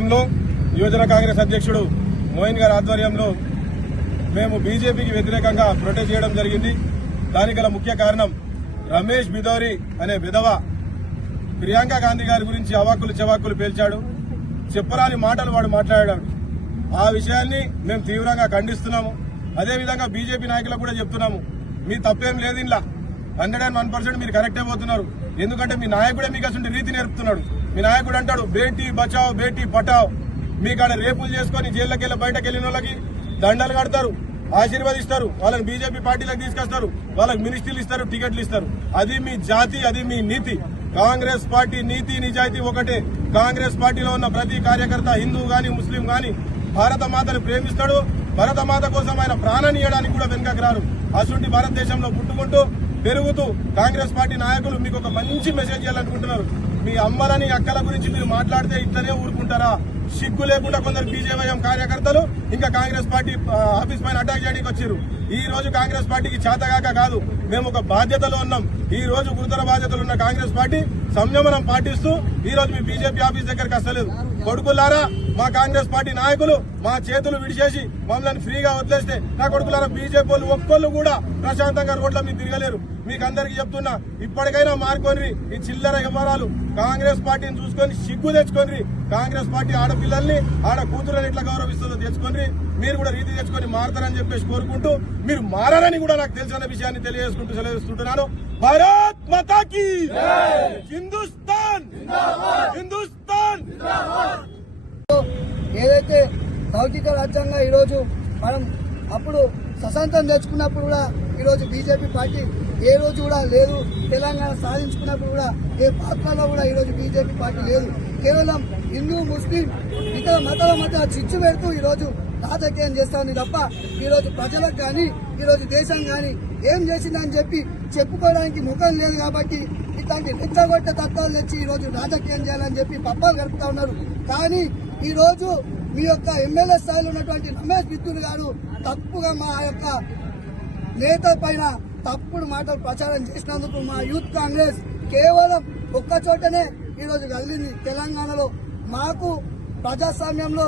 మండలంలో యువజన కాంగ్రెస్ అధ్యక్షుడు మోయిన్ గారి ఆధ్వర్యంలో మేము బీజేపీకి వ్యతిరేకంగా ప్రొటెస్ట్ చేయడం జరిగింది. దానికి గల ముఖ్య కారణం రమేష్ బిదౌరి అనే విధవ ప్రియాంక గాంధీ గారి గురించి అవాక్కులు చెవాక్కులు పేల్చాడు. చెప్పరాని మాటలు వాడు మాట్లాడాడు. ఆ విషయాన్ని మేము తీవ్రంగా ఖండిస్తున్నాము. అదేవిధంగా బీజేపీ నాయకులకు కూడా చెప్తున్నాము, మీ తప్పేం లేదు. ఇలా 101% మీరు కరెక్టే పోతున్నారు. ఎందుకంటే మీ నాయకుడే మీకు అసలు రీతి నేర్పుతున్నాడు. మీ నాయకుడు అంటాడు బేటీ బచావ్ బేటీ పటావ్. మీకాడ రేపులు చేసుకుని జైల్లోకి వెళ్ళి బయటకు వెళ్ళిన వాళ్ళకి దండలు కడతారు, ఆశీర్వదిస్తారు, వాళ్ళని బీజేపీ పార్టీలకు తీసుకొస్తారు, వాళ్ళకి మినిస్ట్రీలు ఇస్తారు, టికెట్లు ఇస్తారు. అది మీ జాతి, అది మీ నీతి. కాంగ్రెస్ పార్టీ నీతి నిజాయితీ ఒకటే. కాంగ్రెస్ పార్టీలో ఉన్న ప్రతి కార్యకర్త హిందూ గాని ముస్లిం గాని భారత మాతను ప్రేమిస్తాడు. భారత మాత కోసం ఆయన ప్రాణాన్ని ఇవ్వడానికి కూడా వెనుకకు రారు. అటువంటి భారతదేశంలో పుట్టుకుంటూ పెరుగుతూ కాంగ్రెస్ పార్టీ నాయకులు మీకు ఒక మంచి మెసేజ్ చేయాలనుకుంటున్నారు. మీ అమ్మలని అక్కల గురించి మీరు మాట్లాడితే ఇట్లనే ఊరుకుంటారా? సిగ్గు లేకుండా కొందరు బీజేవైఎం కార్యకర్తలు ఇంకా కాంగ్రెస్ పార్టీ ఆఫీస్ పైన అటాక్ చేయడానికి వచ్చారు. ఈ రోజు కాంగ్రెస్ పార్టీకి చేతగాక కాదు, మేము ఒక బాధ్యతలో ఉన్నాం. ఈ రోజు గురుతర బాధ్యతలు ఉన్న కాంగ్రెస్ పార్టీ సంయమనం పాటిస్తూ ఈ రోజు మీ బీజేపీ ఆఫీస్ దగ్గరికి వస్తలేదు. కొడుకులారా, మా కాంగ్రెస్ పార్టీ నాయకులు మా చేతులు విడిచేసి మమ్మల్ని ఫ్రీగా వదిలేస్తే నా కొడుకులారా బీజేపీ వాళ్ళు ఒక్కళ్ళు కూడా ప్రశాంతంగా రోడ్ల మీద తిరగలేరు. మీకు అందరికీ చెప్తున్నా, ఇప్పటికైనా మారుకొని ఈ చిల్లర వ్యవహారాలు కాంగ్రెస్ పార్టీని చూసుకొని సిగ్గు తెచ్చుకొని కాంగ్రెస్ పార్టీ ఆడపిల్లల్ని ఆడ కూతురుని ఎట్లా గౌరవిస్తుందో తెచ్చుకొని మీరు కూడా రీతి తెచ్చుకొని మారతారని చెప్పేసి కోరుకుంటూ, మీరు మారని కూడా నాకు తెలిసిన విషయాన్ని తెలియజేసుకుంటూ సెలవిస్తుంటున్నాను. భారత్ మాతాకి హిందుస్థాన్ హిందుస్థాన్. ఏదైతే లౌకిక రాజ్యాంగం ఈరోజు మనం అప్పుడు స్వతంత్రం తెచ్చుకున్నప్పుడు కూడా ఈరోజు బీజేపీ పార్టీ ఏ రోజు కూడా లేదు. తెలంగాణ సాధించుకున్నప్పుడు కూడా ఏ పాత్రలో కూడా ఈరోజు బీజేపీ పార్టీ లేదు. కేవలం హిందూ ముస్లిం ఇతర మతాల మధ్య చిచ్చు పెడుతూ ఈరోజు రాజకీయం చేస్తా ఉంది తప్ప ఈరోజు ప్రజలకు కానీ ఈరోజు దేశం కానీ ఏం చేసిందని చెప్పి చెప్పుకోవడానికి ముఖం లేదు. కాబట్టి ఇట్లాంటి రెచ్చగొట్టే తత్వాలు తెచ్చి ఈరోజు రాజకీయం చేయాలని చెప్పి పప్పాలు గడుపుతా ఉన్నారు. కానీ ఈ రోజు మీ యొక్క ఎమ్మెల్యే స్థాయిలో ఉన్నటువంటి రమేష్ బిద్దులు గారు తప్పుగా మా యొక్క నేత పైన తప్పుడు మాటలు ప్రచారం చేసినందుకు మా యూత్ కాంగ్రెస్ కేవలం ఒక్క చోటనే ఈరోజు కలిగింది. తెలంగాణలో మాకు ప్రజాస్వామ్యంలో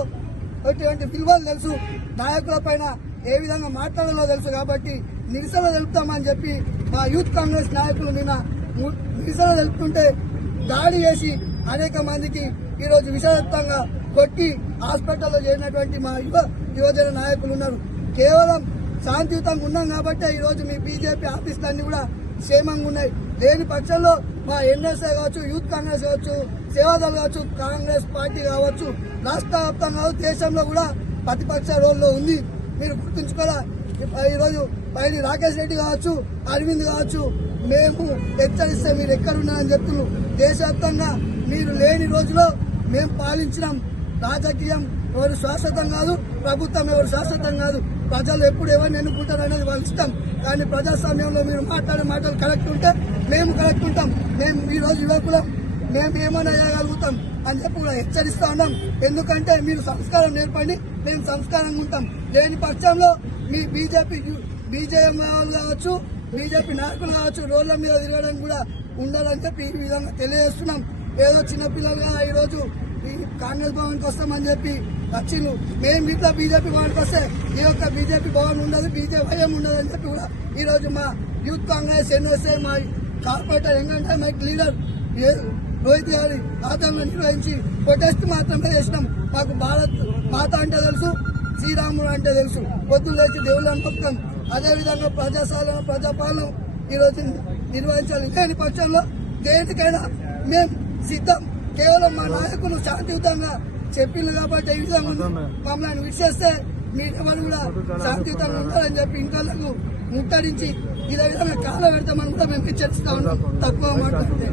ఎటువంటి విలువలు తెలుసు, నాయకుల పైన ఏ విధంగా మాట్లాడాలో తెలుసు. కాబట్టి నిరసన తెలుపుతామని చెప్పి మా యూత్ కాంగ్రెస్ నాయకులు నిన్న నిరసన తెలుపుతుంటే దాడి చేసి అనేక మందికి ఈరోజు విషాదత్తంగా కొట్టి హాస్పిటల్లో చేరినటువంటి మా యువజన నాయకులు ఉన్నారు. కేవలం శాంతియుతంగా ఉన్నాం కాబట్టి ఈరోజు మీ బీజేపీ ఆఫీసులన్నీ కూడా క్షేమంగా ఉన్నాయి. లేని పక్షంలో మా ఎన్ఎస్ఏ కావచ్చు, యూత్ కాంగ్రెస్ కావచ్చు, సేవాదళ్ కావచ్చు, కాంగ్రెస్ పార్టీ కావచ్చు, రాష్ట్ర వ్యాప్తంగా దేశంలో కూడా ప్రతిపక్ష రోల్లో ఉంది. మీరు గుర్తుంచుకోవాలా. ఈరోజు పైన రాకేష్ రెడ్డి కావచ్చు, అరవింద్ కావచ్చు, మేము హెచ్చరిస్తే మీరు ఎక్కడున్నారని చెప్తున్నారు. దేశవ్యాప్తంగా మీరు లేని రోజులో మేము పాలించినాం. రాజకీయం ఎవరు శాశ్వతం కాదు, ప్రభుత్వం ఎవరు శాశ్వతం కాదు. ప్రజలు ఎప్పుడు ఎవరిని ఎన్నుకుంటారు అనేది వాళ్ళ ఇష్టం. కానీ ప్రజాస్వామ్యంలో మీరు మాట్లాడే మాటలు కరెక్ట్ ఉంటే మేము కరెక్ట్ ఉంటాం. మేము ఈ రోజు యువకులం, మేము ఏమైనా చేయగలుగుతాం అని చెప్పి కూడా హెచ్చరిస్తా ఉన్నాం. ఎందుకంటే మీరు సంస్కారం నేర్పండి, మేము సంస్కారంగా ఉంటాం. లేని పక్షంలో మీ బీజేఎం వాళ్ళు కావచ్చు, బీజేపీ నాయకులు కావచ్చు, రోడ్ల మీద తిరగడానికి కూడా ఉండాలని చెప్పి ఈ విధంగా తెలియజేస్తున్నాం. ఏదో చిన్నపిల్లలుగా ఈరోజు ఈ కాంగ్రెస్ భవన్కి వస్తామని చెప్పి వచ్చిండ్రు. మేము ఇట్లా బీజేపీ భవన్కి వస్తే ఈ యొక్క బీజేపీ భవన్ ఉండదు, బీజేపీ ఉండదు అని చెప్పి కూడా ఈరోజు మా యూత్ కాంగ్రెస్ ఎన్ఎస్ఏ మా కార్పొరేటర్ ఎంగంటే మా లీడర్ రోహిత్ గారి ఆధ్వర్యంలో నిర్వహించి ప్రొటెస్ట్ మాత్రమే చేసినాం. మాకు భారత్ మాత అంటే తెలుసు, శ్రీరాముడు అంటే తెలుసు. పొద్దున్న లేచి దేవుళ్ళని మొత్తం అదేవిధంగా ప్రజాపాలన ఈరోజు నిర్వహించాలి. లేని పక్షంలో దేనికైనా మేము సిద్ధం. కేవలం మా నాయకులు శాంతియుతంగా చెప్పిండ్రు కాబట్టి ఈ విధంగా మమ్మల్ని విడిచేస్తే మీరెవరు కూడా శాంతియుతంగా ఉండాలని చెప్పి ఇంకాలకు ముట్టడించి ఇదే విధంగా కాలం పెడతామని కూడా మేము హెచ్చరిస్తా ఉన్నాం. తక్కువ మాట్లాడితే